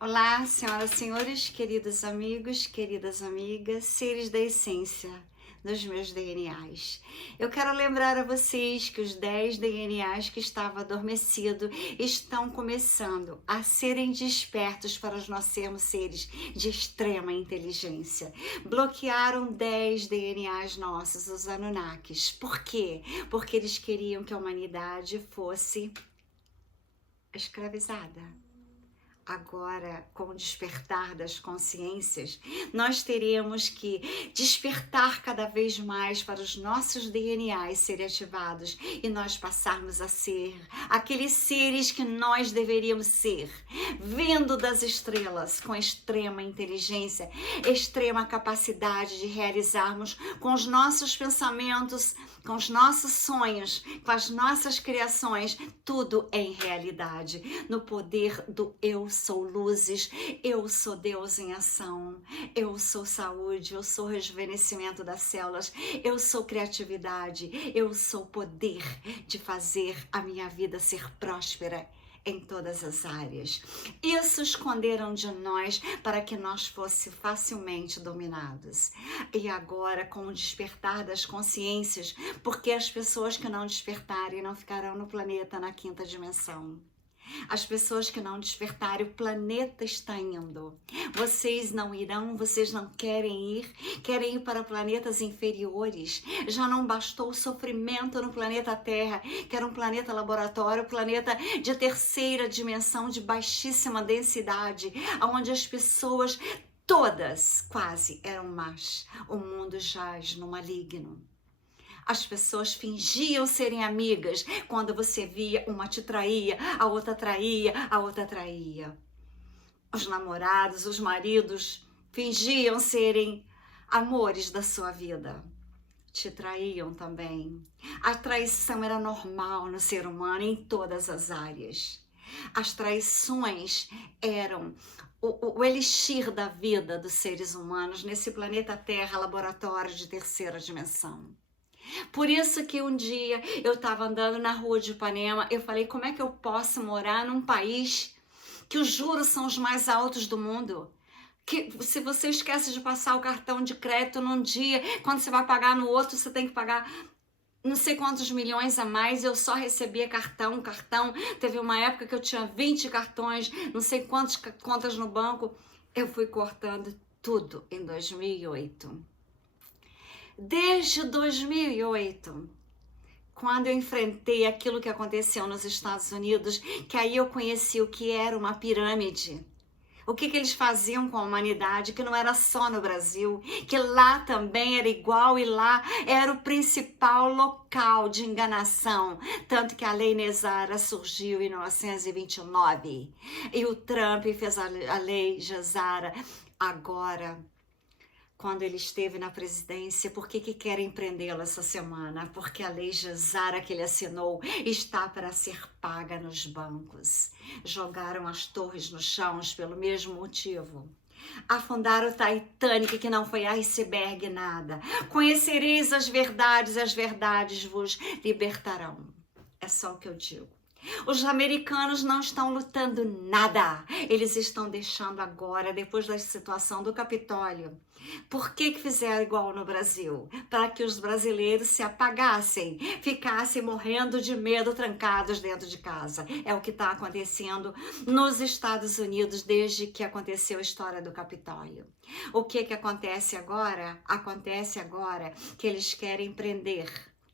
Olá, senhoras e senhores, queridos amigos, queridas amigas, seres da essência dos meus DNAs. Eu quero lembrar a vocês que os 10 DNAs que estavam adormecidos estão começando a serem despertos para nós sermos seres de extrema inteligência. Bloquearam 10 DNAs nossos, os Anunnakis. Por quê? Porque eles queriam que a humanidade fosse escravizada. Agora, com o despertar das consciências, nós teremos que despertar cada vez mais para os nossos DNAs serem ativados e nós passarmos a ser aqueles seres que nós deveríamos ser, vindo das estrelas, com extrema inteligência, extrema capacidade de realizarmos com os nossos pensamentos, com os nossos sonhos, com as nossas criações, tudo em realidade, no poder do eu sou luzes, eu sou Deus em ação, eu sou saúde, eu sou rejuvenescimento das células, eu sou criatividade, eu sou poder de fazer a minha vida ser próspera em todas as áreas. Isso esconderam de nós para que nós fossemos facilmente dominados. E agora, com o despertar das consciências, porque as pessoas que não despertarem não ficarão no planeta na quinta dimensão. As pessoas que não despertarem, o planeta está indo. Vocês não irão, vocês não querem ir para planetas inferiores. Já não bastou o sofrimento no planeta Terra, que era um planeta laboratório, planeta de terceira dimensão, de baixíssima densidade, onde as pessoas todas quase eram más. O mundo jaz no maligno. As pessoas fingiam serem amigas. Quando você via, uma te traía, a outra traía, a outra traía. Os namorados, os maridos fingiam serem amores da sua vida. Te traíam também. A traição era normal no ser humano em todas as áreas. As traições eram o elixir da vida dos seres humanos nesse planeta Terra, laboratório de terceira dimensão. Por isso que um dia eu estava andando na rua de Ipanema, eu falei, como é que eu posso morar num país que os juros são os mais altos do mundo? Que se você esquece de passar o cartão de crédito num dia, quando você vai pagar no outro, você tem que pagar não sei quantos milhões a mais, eu só recebia cartão. Teve uma época que eu tinha 20 cartões, não sei quantas contas no banco. Eu fui cortando tudo em 2008. Desde 2008, quando eu enfrentei aquilo que aconteceu nos Estados Unidos, que aí eu conheci o que era uma pirâmide. O que eles faziam com a humanidade, que não era só no Brasil, que lá também era igual e lá era o principal local de enganação. Tanto que a Lei Nesara surgiu em 1929 e o Trump fez a Lei Gesara agora, quando ele esteve na presidência. Por que querem prendê-lo essa semana? Porque a lei Gesara que ele assinou está para ser paga nos bancos. Jogaram as torres no chão pelo mesmo motivo. Afundaram o Titanic, que não foi iceberg nada. Conhecereis as verdades vos libertarão. É só o que eu digo. Os americanos não estão lutando nada. Eles estão deixando agora, depois da situação do Capitólio. Por que fizeram igual no Brasil? Para que os brasileiros se apagassem, ficassem morrendo de medo, trancados dentro de casa. É o que está acontecendo nos Estados Unidos desde que aconteceu a história do Capitólio. O que acontece agora? Acontece agora que eles querem prender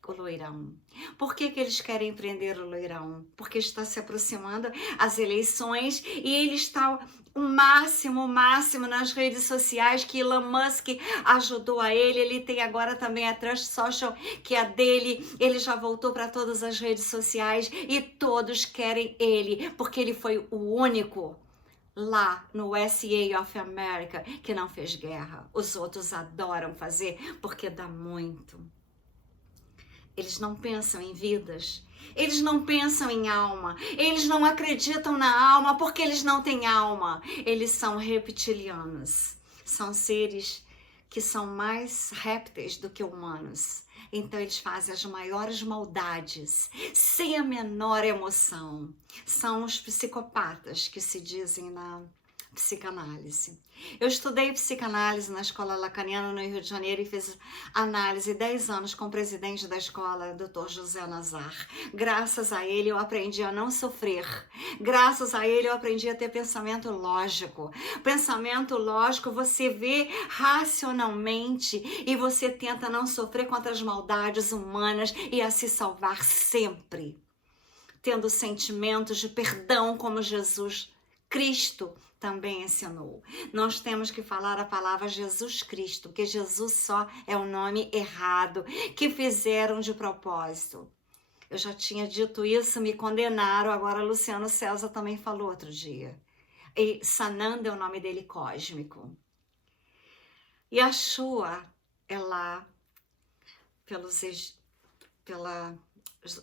o loirão. Por que eles querem prender o loirão? Porque está se aproximando as eleições e ele está o máximo nas redes sociais, que Elon Musk ajudou a ele. Ele tem agora também a Trust Social, que é a dele. Ele já voltou para todas as redes sociais e todos querem ele, porque ele foi o único lá no USA of America que não fez guerra. Os outros adoram fazer porque dá muito. Eles não pensam em vidas, eles não pensam em alma, eles não acreditam na alma porque eles não têm alma. Eles são reptilianos, são seres que são mais répteis do que humanos. Então eles fazem as maiores maldades sem a menor emoção. São os psicopatas que se dizem na psicanálise. Eu estudei psicanálise na escola lacaniana no Rio de Janeiro e fiz análise 10 anos com o presidente da escola, Dr. José Nazar. Graças a ele eu aprendi a não sofrer. Graças a ele eu aprendi a ter pensamento lógico. Pensamento lógico você vê racionalmente e você tenta não sofrer contra as maldades humanas e a se salvar sempre. Tendo sentimentos de perdão como Jesus Cristo também ensinou. Nós temos que falar a palavra Jesus Cristo, porque Jesus só é o nome errado que fizeram de propósito. Eu já tinha dito isso, me condenaram, agora Luciano César também falou outro dia. E Sananda é o nome dele cósmico. E Yeshua é lá pelos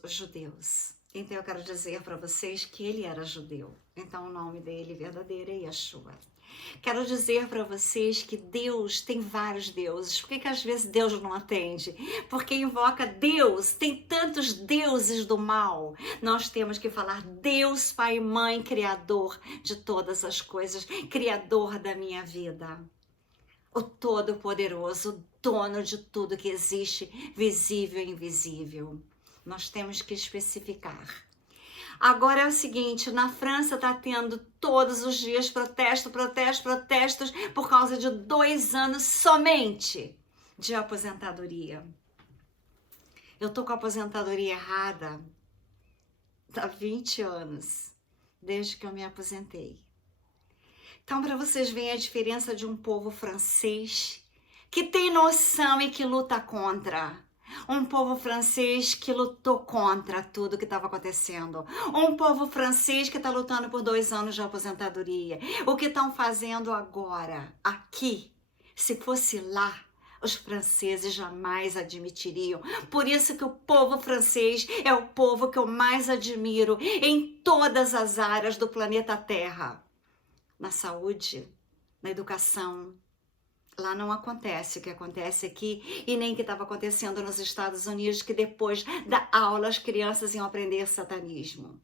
judeus. Então eu quero dizer para vocês que ele era judeu. Então o nome dele verdadeiro é Yeshua. Quero dizer para vocês que Deus tem vários deuses. Por que às vezes Deus não atende? Porque invoca Deus. Tem tantos deuses do mal. Nós temos que falar Deus, Pai e Mãe, Criador de todas as coisas, Criador da minha vida. O Todo-Poderoso, o dono de tudo que existe, visível e invisível. Nós temos que especificar. Agora é o seguinte, na França está tendo todos os dias protestos por causa de 2 anos somente de aposentadoria. Eu tô com a aposentadoria errada há 20 anos, desde que eu me aposentei. Então, para vocês verem a diferença de um povo francês que tem noção e que luta contra. Um povo francês que lutou contra tudo que estava acontecendo. Um povo francês que está lutando por 2 anos de aposentadoria. O que estão fazendo agora, aqui, se fosse lá, os franceses jamais admitiriam. Por isso que o povo francês é o povo que eu mais admiro em todas as áreas do planeta Terra. Na saúde, na educação. Lá não acontece o que acontece aqui e nem o que estava acontecendo nos Estados Unidos, que depois da aula as crianças iam aprender satanismo.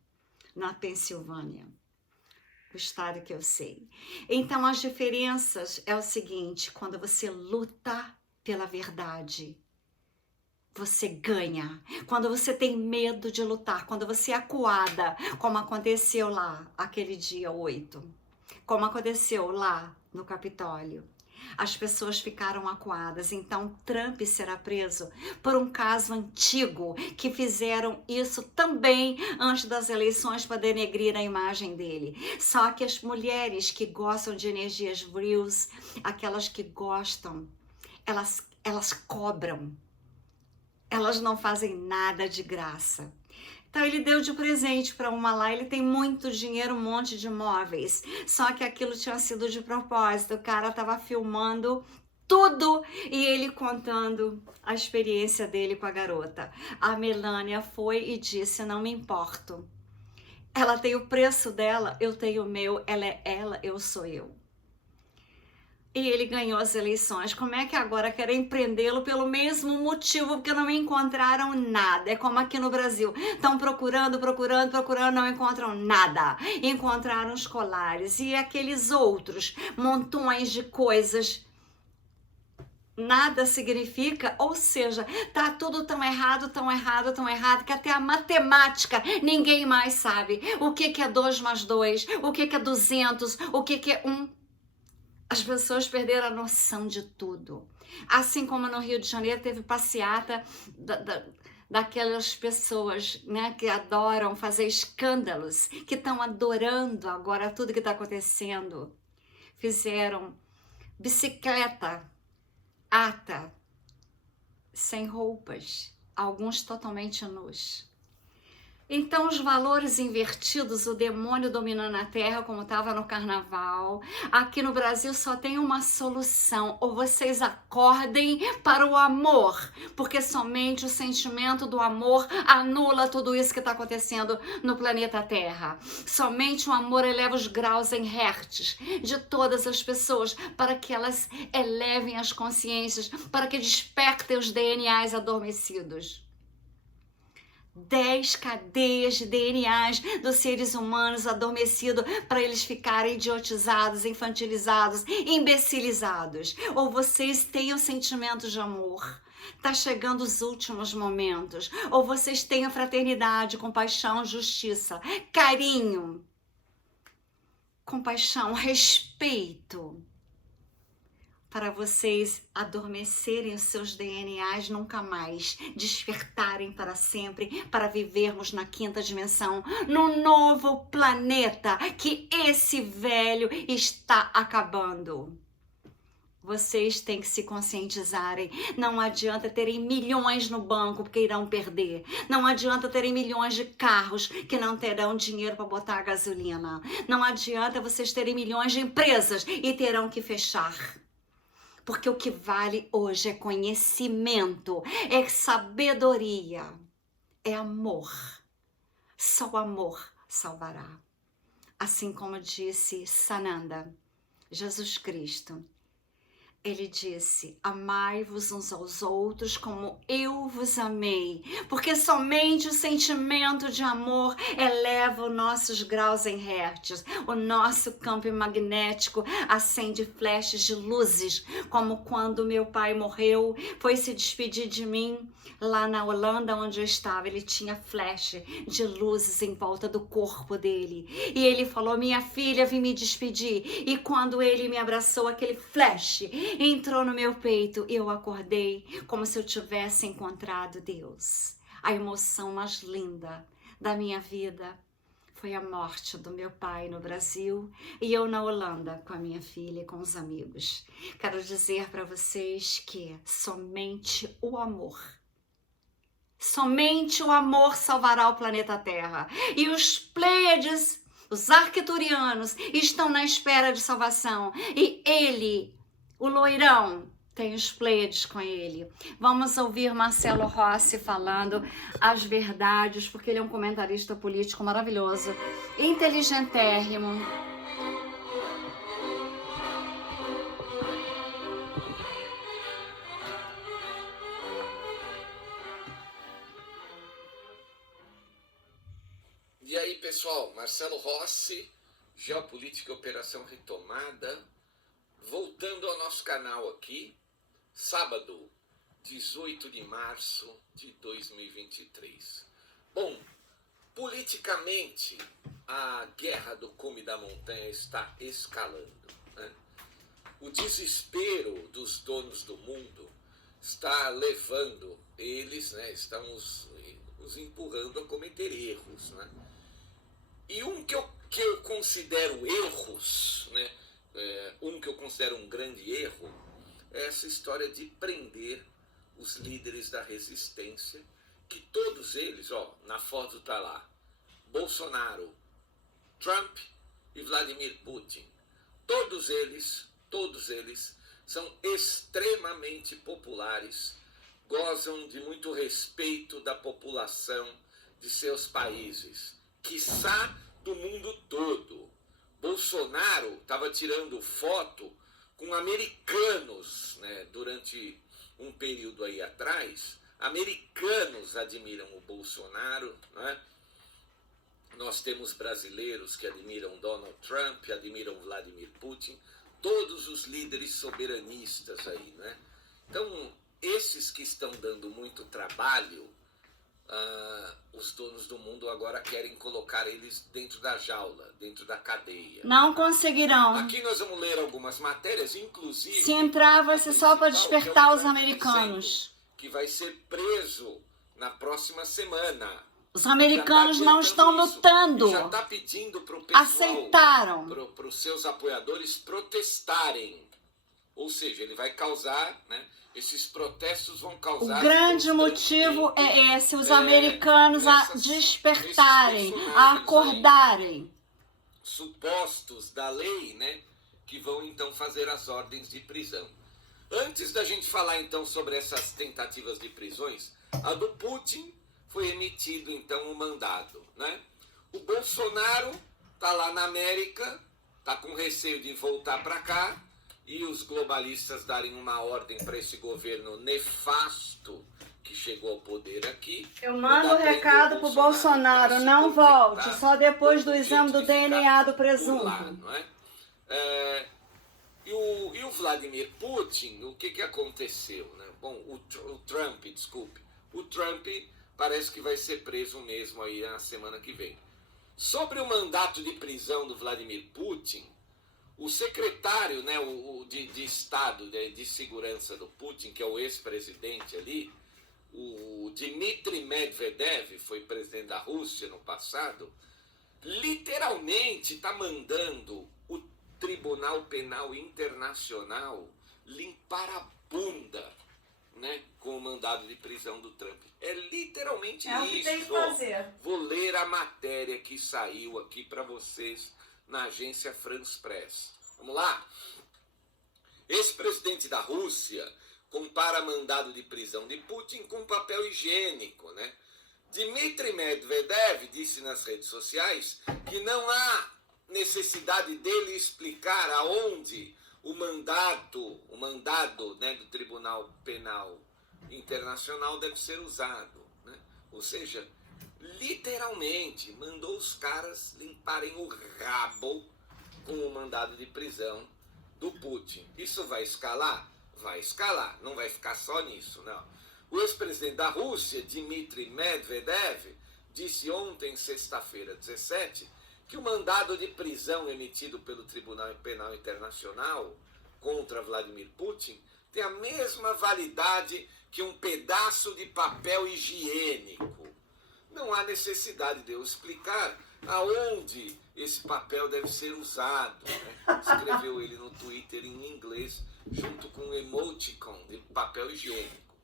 Na Pensilvânia, o estado que eu sei. Então as diferenças é o seguinte, quando você luta pela verdade, você ganha. Quando você tem medo de lutar, quando você é acuada, como aconteceu lá, aquele dia 8, como aconteceu lá no Capitólio. As pessoas ficaram acuadas, então Trump será preso por um caso antigo que fizeram isso também antes das eleições para denegrir a imagem dele. Só que as mulheres que gostam de energias virils, aquelas que gostam, elas cobram, elas não fazem nada de graça. Então ele deu de presente para uma lá, ele tem muito dinheiro, um monte de móveis. Só que aquilo tinha sido de propósito, o cara estava filmando tudo e ele contando a experiência dele com a garota. A Melania foi e disse, não me importo. Ela tem o preço dela, eu tenho o meu, ela é ela, eu sou eu. E ele ganhou as eleições. Como é que agora querem prendê-lo pelo mesmo motivo? Porque não encontraram nada. É como aqui no Brasil. Estão procurando, não encontram nada. Encontraram os colares e aqueles outros montões de coisas. Nada significa, ou seja, tá tudo tão errado, que até a matemática ninguém mais sabe. O que é 2 mais 2? O que é 200? O que é 1? As pessoas perderam a noção de tudo. Assim como no Rio de Janeiro teve passeata daquelas pessoas, né, que adoram fazer escândalos, que estão adorando agora tudo que está acontecendo. Fizeram bicicleta, sem roupas, alguns totalmente nus. Então, os valores invertidos, o demônio dominando a terra, como estava no carnaval. Aqui no Brasil só tem uma solução, ou vocês acordem para o amor, porque somente o sentimento do amor anula tudo isso que está acontecendo no planeta Terra. Somente o amor eleva os graus em hertz de todas as pessoas, para que elas elevem as consciências, para que despertem os DNAs adormecidos. 10 cadeias de DNAs dos seres humanos adormecidos para eles ficarem idiotizados, infantilizados, imbecilizados. Ou vocês têm o sentimento de amor. Tá chegando os últimos momentos. Ou vocês têm a fraternidade, compaixão, justiça, carinho, compaixão, respeito, para vocês adormecerem os seus DNAs nunca mais, despertarem para sempre, para vivermos na quinta dimensão, num novo planeta que esse velho está acabando. Vocês têm que se conscientizarem. Não adianta terem milhões no banco porque irão perder. Não adianta terem milhões de carros que não terão dinheiro para botar a gasolina. Não adianta vocês terem milhões de empresas e terão que fechar. Porque o que vale hoje é conhecimento, é sabedoria, é amor. Só o amor salvará. Assim como disse Sananda, Jesus Cristo. Ele disse, amai-vos uns aos outros como eu vos amei, porque somente o sentimento de amor eleva os nossos graus em hertz, o nosso campo magnético acende flashes de luzes, como quando meu pai morreu, foi se despedir de mim lá na Holanda onde eu estava, ele tinha flash de luzes em volta do corpo dele, e ele falou, minha filha, vim me despedir, e quando ele me abraçou, aquele flash entrou no meu peito e eu acordei como se eu tivesse encontrado Deus. A emoção mais linda da minha vida foi a morte do meu pai no Brasil e eu na Holanda com a minha filha e com os amigos. Quero dizer para vocês que somente o amor salvará o planeta Terra. E os Pleiades, os arcturianos, estão na espera de salvação. E ele, o loirão, tem os Pleiades com ele. Vamos ouvir Marcelo Rossi falando as verdades, porque ele é um comentarista político maravilhoso, inteligentérrimo. E aí, pessoal, Marcelo Rossi, Geopolítica e Operação Retomada, voltando ao nosso canal aqui, sábado, 18 de março de 2023. Bom, politicamente, a guerra do cume da montanha está escalando, né? O desespero dos donos do mundo está levando eles, né, estão os empurrando a cometer erros, né? E um que eu considero erros, né, que eu considero um grande erro, é essa história de prender os líderes da resistência, que todos eles, ó, na foto tá lá, Bolsonaro, Trump e Vladimir Putin. Todos eles são extremamente populares, gozam de muito respeito da população de seus países, quiçá do mundo todo. Bolsonaro estava tirando foto com americanos, né, durante um período aí atrás. Americanos admiram o Bolsonaro, né? Nós temos brasileiros que admiram Donald Trump, admiram Vladimir Putin, todos os líderes soberanistas aí, né? Então, esses que estão dando muito trabalho, os donos do mundo agora querem colocar eles dentro da jaula, dentro da cadeia. Não conseguirão. Aqui nós vamos ler algumas matérias, inclusive... Se entrar, vai ser só para despertar os americanos. Que vai ser preso na próxima semana. Os americanos não estão lutando. Já está pedindo para o pessoal... Aceitaram. Para os seus apoiadores protestarem. Ou seja, ele vai causar, né? Esses protestos vão causar... O grande motivo é esse, os americanos a despertarem, a acordarem. Aí, supostos da lei, né? Que vão então fazer as ordens de prisão. Antes da gente falar então sobre essas tentativas de prisões, a do Putin foi emitido então um mandado, né? O Bolsonaro tá lá na América, tá com receio de voltar para cá, e os globalistas darem uma ordem para esse governo nefasto que chegou ao poder aqui. Eu mando o recado pro Bolsonaro, não volte, só depois do exame do DNA do presunto. Lá, não é? E o Vladimir Putin, o que aconteceu? Né? Bom, o Trump, desculpe. O Trump parece que vai ser preso mesmo aí na semana que vem. Sobre o mandato de prisão do Vladimir Putin, o secretário, né, de Estado de Segurança do Putin, que é o ex-presidente ali, o Dmitry Medvedev, foi presidente da Rússia no passado, literalmente está mandando o Tribunal Penal Internacional limpar a bunda, né, com o mandado de prisão do Trump. É literalmente isso. É o que tem que fazer. Vou ler a matéria que saiu aqui para vocês na agência France Press. Vamos lá? Ex-presidente da Rússia compara mandado de prisão de Putin com papel higiênico, né? Dmitry Medvedev disse nas redes sociais que não há necessidade dele explicar aonde o mandado, né, do Tribunal Penal Internacional deve ser usado, né? Ou seja, literalmente mandou os caras limparem o rabo com o mandado de prisão do Putin. Isso vai escalar? Vai escalar, não vai ficar só nisso, não. O ex-presidente da Rússia, Dmitry Medvedev, disse ontem, sexta-feira, 17, que o mandado de prisão emitido pelo Tribunal Penal Internacional contra Vladimir Putin tem a mesma validade que um pedaço de papel higiênico. Não há necessidade de eu explicar aonde esse papel deve ser usado, né? Escreveu ele no Twitter em inglês, junto com um emoticon de papel higiênico.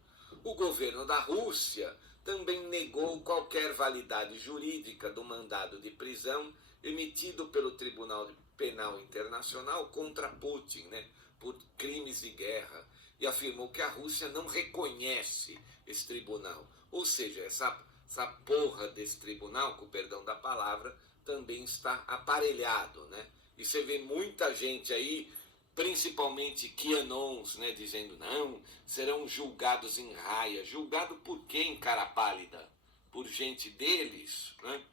O governo da Rússia também negou qualquer validade jurídica do mandado de prisão emitido pelo Tribunal Penal Internacional contra Putin, né, por crimes de guerra, e afirmou que a Rússia não reconhece esse tribunal. Ou seja, essa porra desse tribunal, com o perdão da palavra, também está aparelhado, né? E você vê muita gente aí, principalmente QAnons, né, dizendo, não, serão julgados em raia. Julgado por quem, cara pálida? Por gente deles, né?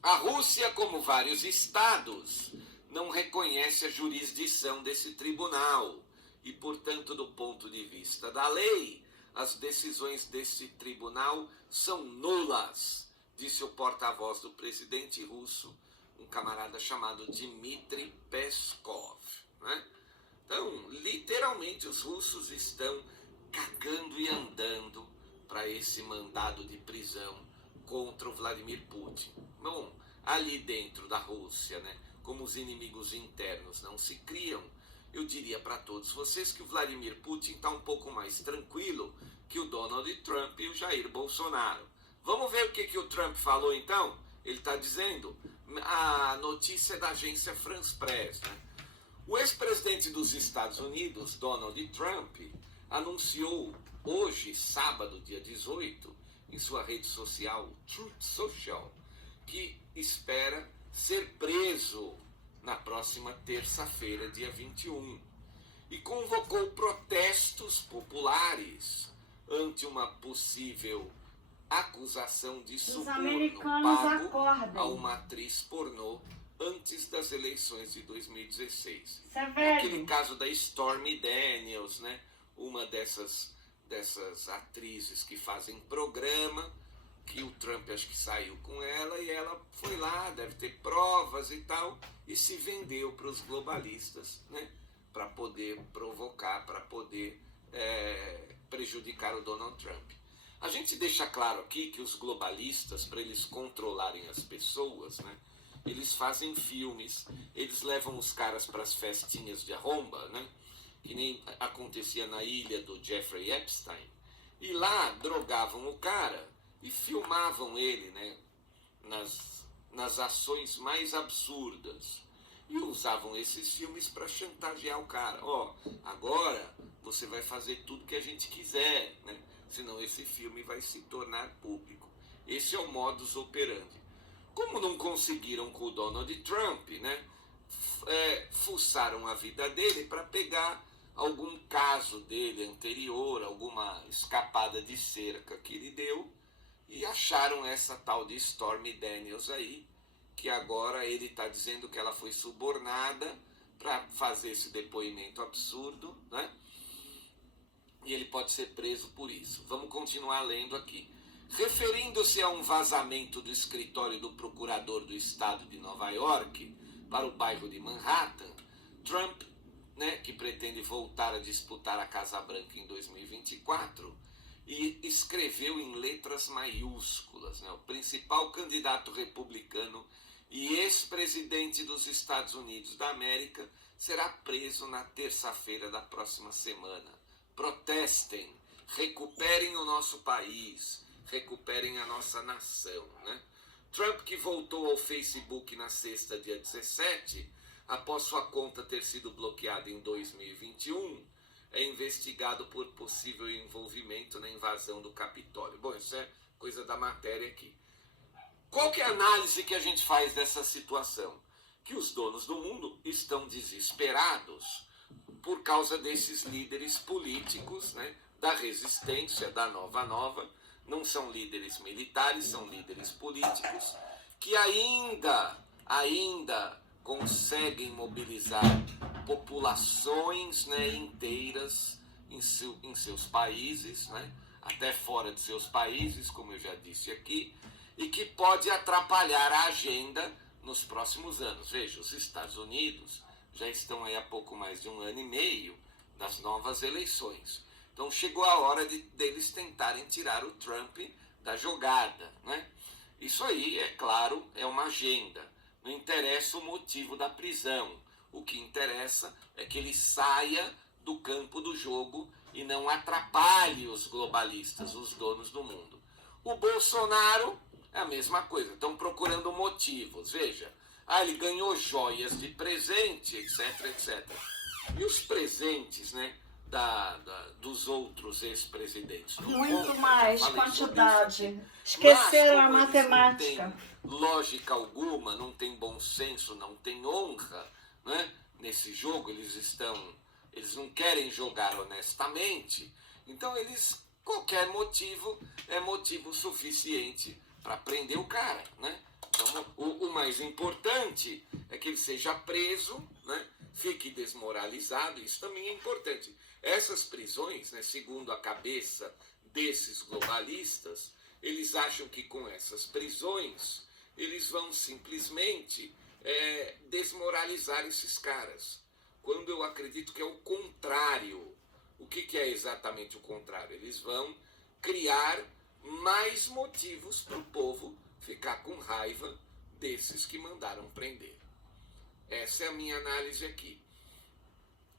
A Rússia, como vários estados, não reconhece a jurisdição desse tribunal e, portanto, do ponto de vista da lei, as decisões desse tribunal são nulas, disse o porta-voz do presidente russo, um camarada chamado Dmitry Peskov, né? Então, literalmente, os russos estão cagando e andando para esse mandado de prisão contra o Vladimir Putin. Bom, ali dentro da Rússia, né, como os inimigos internos não se criam, eu diria para todos vocês que o Vladimir Putin está um pouco mais tranquilo que o Donald Trump e o Jair Bolsonaro. Vamos ver o que o Trump falou então? Ele está dizendo, a notícia é da agência France Press, né? O ex-presidente dos Estados Unidos, Donald Trump, anunciou hoje, sábado, dia 18, em sua rede social, Truth Social, que espera ser preso na próxima terça-feira, dia 21, e convocou protestos populares ante uma possível acusação de suborno pago a uma atriz pornô antes das eleições de 2016. Aquele caso da Stormy Daniels, né? Uma dessas atrizes que fazem programa, que o Trump acho que saiu com ela, e ela foi lá, deve ter provas e tal, e se vendeu para os globalistas, né? Para poder provocar, para poder prejudicar o Donald Trump. A gente deixa claro aqui que os globalistas, para eles controlarem as pessoas, né, eles fazem filmes, eles levam os caras para as festinhas de arromba, né, que nem acontecia na ilha do Jeffrey Epstein, e lá drogavam o cara e filmavam ele, né, nas ações mais absurdas. E usavam esses filmes para chantagear o cara. Ó, agora você vai fazer tudo que a gente quiser, né? Senão esse filme vai se tornar público. Esse é o modus operandi. Como não conseguiram com o Donald Trump, né? Fuçaram a vida dele para pegar algum caso dele anterior, alguma escapada de cerca que ele deu, e acharam essa tal de Stormy Daniels aí, que agora ele está dizendo que ela foi subornada para fazer esse depoimento absurdo, né? E ele pode ser preso por isso. Vamos continuar lendo aqui. Referindo-se a um vazamento do escritório do procurador do estado de Nova York para o bairro de Manhattan, Trump, né, que pretende voltar a disputar a Casa Branca em 2024, e escreveu em letras maiúsculas, né, o principal candidato republicano e ex-presidente dos Estados Unidos da América será preso na terça-feira da próxima semana. Protestem, recuperem o nosso país, recuperem a nossa nação, né? Trump, que voltou ao Facebook na sexta, dia 17, após sua conta ter sido bloqueada em 2021, é investigado por possível envolvimento na invasão do Capitólio. Bom, isso é coisa da matéria aqui. Qual que é a análise que a gente faz dessa situação? Que os donos do mundo estão desesperados por causa desses líderes políticos, né, da resistência, da Nova, não são líderes militares, são líderes políticos, que ainda conseguem mobilizar populações, né, inteiras em seus países, né, até fora de seus países, como eu já disse aqui, e que pode atrapalhar a agenda nos próximos anos. Veja, os Estados Unidos já estão aí há pouco mais de 1 ano e meio das novas eleições. Então chegou a hora deles tentarem tirar o Trump da jogada, né? Isso aí, é claro, é uma agenda. Não interessa o motivo da prisão. O que interessa é que ele saia do campo do jogo e não atrapalhe os globalistas, os donos do mundo. O Bolsonaro é a mesma coisa. Estão procurando motivos. Veja, ele ganhou joias de presente, etc, etc. E os presentes, né, dos outros ex-presidentes? Muito mais, quantidade. Esqueceram a matemática. Não tem lógica alguma, não tem bom senso, não tem honra, né? Nesse jogo eles não querem jogar honestamente, então qualquer motivo é motivo suficiente para prender o cara, né? Então, o mais importante é que ele seja preso, né? Fique desmoralizado, isso também é importante. Essas prisões, né, segundo a cabeça desses globalistas, eles acham que com essas prisões eles vão simplesmente desmoralizar esses caras. Quando eu acredito que é o contrário. O que é exatamente o contrário? Eles vão criar mais motivos para o povo ficar com raiva desses que mandaram prender. Essa é a minha análise aqui.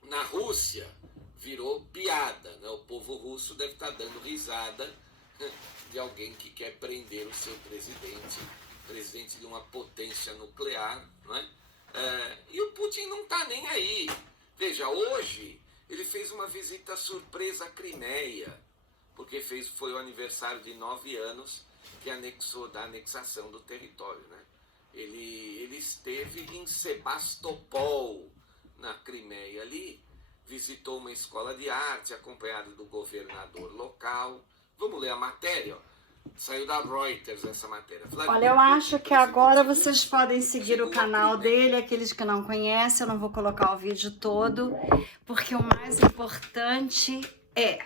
Na Rússia, virou piada, né? O povo russo deve estar dando risada de alguém que quer prender o seu presidente de uma potência nuclear, não é? E o Putin não está nem aí. Veja, hoje ele fez uma visita surpresa à Crimeia, porque foi o aniversário de 9 anos da anexação do território, né? Ele esteve em Sebastopol, na Crimeia ali, visitou uma escola de arte, acompanhado do governador local. Vamos ler a matéria, ó. Saiu da Reuters essa matéria. Olha, eu acho que agora vocês podem seguir o canal dele, aqueles que não conhecem, eu não vou colocar o vídeo todo, porque o mais importante é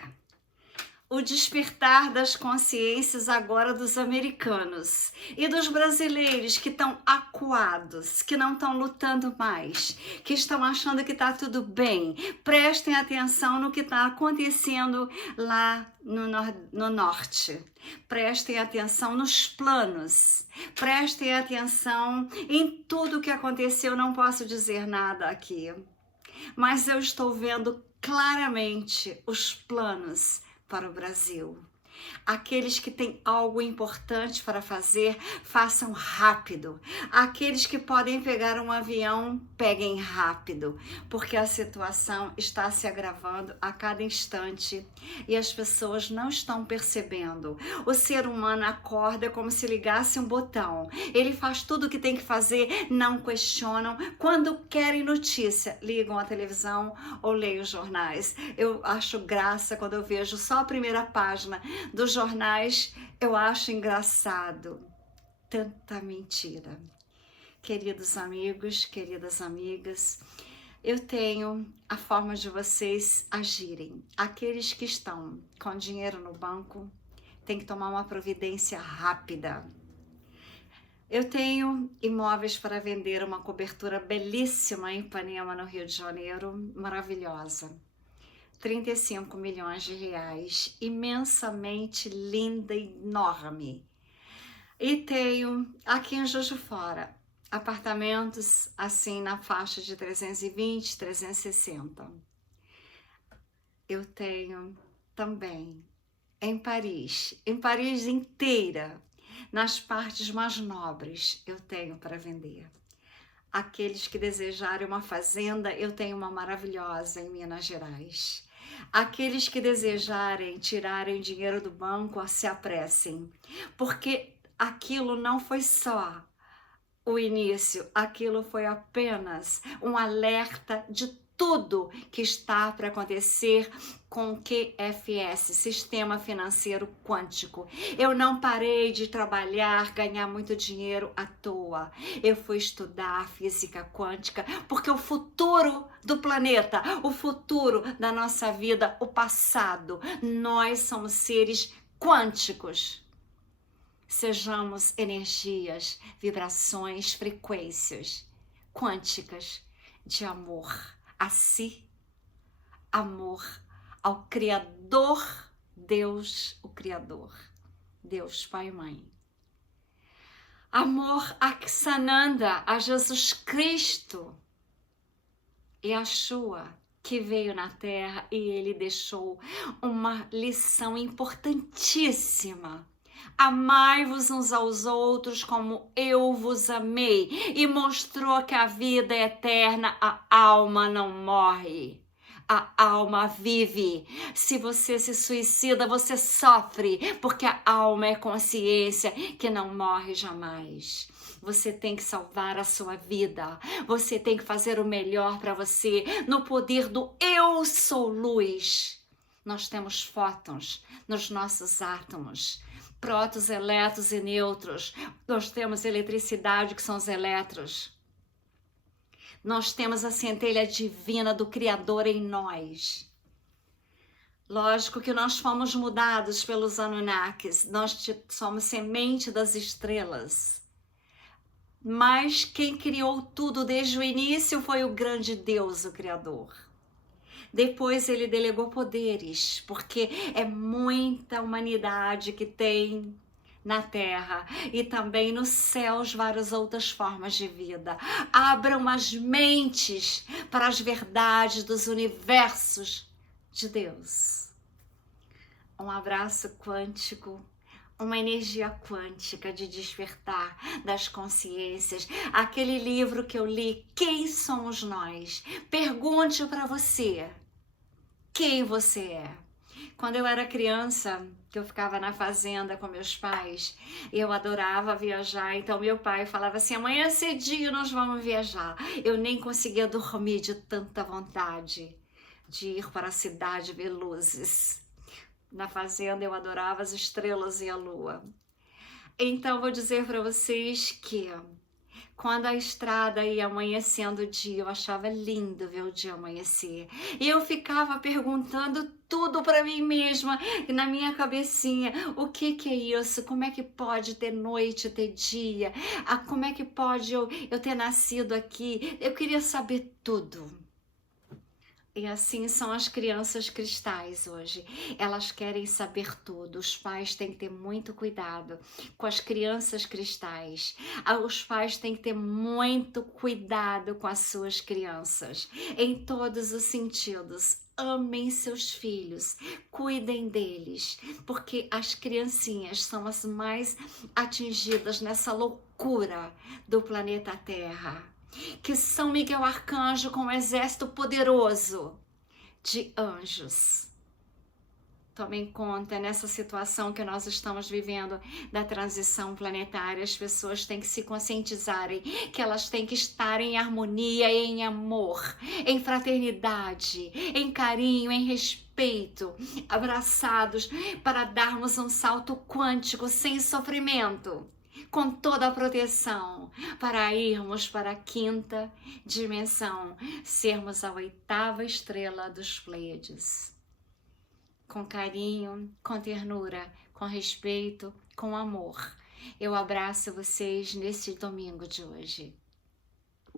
o despertar das consciências agora dos americanos e dos brasileiros que estão acuados, que não estão lutando mais, que estão achando que está tudo bem. Prestem atenção no que está acontecendo lá no norte. Prestem atenção nos planos. Prestem atenção em tudo que aconteceu. Não posso dizer nada aqui, mas eu estou vendo claramente os planos para o Brasil. Aqueles que têm algo importante para fazer, façam rápido. Aqueles que podem pegar um avião, peguem rápido, porque a situação está se agravando a cada instante e as pessoas não estão percebendo. O ser humano acorda como se ligasse um botão. Ele faz tudo o que tem que fazer, não questionam. Quando querem notícia, ligam a televisão ou leem os jornais. Eu acho graça quando eu vejo só a primeira página dos jornais, eu acho engraçado. Tanta mentira. Queridos amigos, queridas amigas, eu tenho a forma de vocês agirem. Aqueles que estão com dinheiro no banco, tem que tomar uma providência rápida. Eu tenho imóveis para vender, uma cobertura belíssima em Ipanema, no Rio de Janeiro, maravilhosa. 35 milhões de reais, imensamente linda e enorme. E tenho aqui em Juiz de Fora, apartamentos assim na faixa de 320, 360. Eu tenho também em Paris inteira, nas partes mais nobres, eu tenho para vender. Aqueles que desejarem uma fazenda, eu tenho uma maravilhosa em Minas Gerais. Aqueles que desejarem tirarem dinheiro do banco, se apressem, porque aquilo não foi só o início, aquilo foi apenas um alerta de tudo que está para acontecer com o QFS, Sistema Financeiro Quântico. Eu não parei de trabalhar, ganhar muito dinheiro à toa. Eu fui estudar física quântica, porque o futuro do planeta, o futuro da nossa vida, o passado, nós somos seres quânticos. Sejamos energias, vibrações, frequências quânticas de amor a si, amor ao Criador, Deus, o Criador, Deus Pai e Mãe. Amor a Sananda, a Jesus Cristo e Yeshua, que veio na Terra e ele deixou uma lição importantíssima. Amai-vos uns aos outros como eu vos amei, e mostrou que a vida é eterna, a alma não morre, a alma vive. Se você se suicida, você sofre, porque a alma é consciência que não morre jamais. Você tem que salvar a sua vida, você tem que fazer o melhor para você, no poder do eu sou luz. Nós temos fótons nos nossos átomos, prótons, elétrons e nêutrons. Nós temos eletricidade, que são os elétrons. Nós temos a centelha divina do Criador em nós. Lógico que nós fomos mudados pelos Anunnakis, nós somos semente das estrelas. Mas quem criou tudo desde o início foi o grande Deus, o Criador. Depois ele delegou poderes, porque é muita humanidade que tem na Terra e também nos céus várias outras formas de vida. Abram as mentes para as verdades dos universos de Deus. Um abraço quântico, uma energia quântica de despertar das consciências. Aquele livro que eu li, Quem Somos Nós? Pergunte para você. Quem você é? Quando eu era criança, que eu ficava na fazenda com meus pais, eu adorava viajar, então meu pai falava assim, amanhã cedinho nós vamos viajar. Eu nem conseguia dormir de tanta vontade de ir para a cidade ver luzes. Na fazenda eu adorava as estrelas e a lua. Então vou dizer para vocês que quando a estrada ia amanhecendo o dia, eu achava lindo ver o dia amanhecer. E eu ficava perguntando tudo para mim mesma, na minha cabecinha, o que é isso? Como é que pode ter noite, ter dia? Como é que pode eu ter nascido aqui? Eu queria saber tudo. E assim são as crianças cristais hoje. Elas querem saber tudo. Os pais têm que ter muito cuidado com as crianças cristais. Os pais têm que ter muito cuidado com as suas crianças, em todos os sentidos. Amem seus filhos, cuidem deles, porque as criancinhas são as mais atingidas nessa loucura do planeta Terra. Que São Miguel Arcanjo, com um exército poderoso de anjos, tomem conta nessa situação que nós estamos vivendo da transição planetária. As pessoas têm que se conscientizarem que elas têm que estar em harmonia, em amor, em fraternidade, em carinho, em respeito, abraçados para darmos um salto quântico sem sofrimento, com toda a proteção, para irmos para a 5ª dimensão, sermos a 8ª estrela dos Pleiades. Com carinho, com ternura, com respeito, com amor. Eu abraço vocês neste domingo de hoje.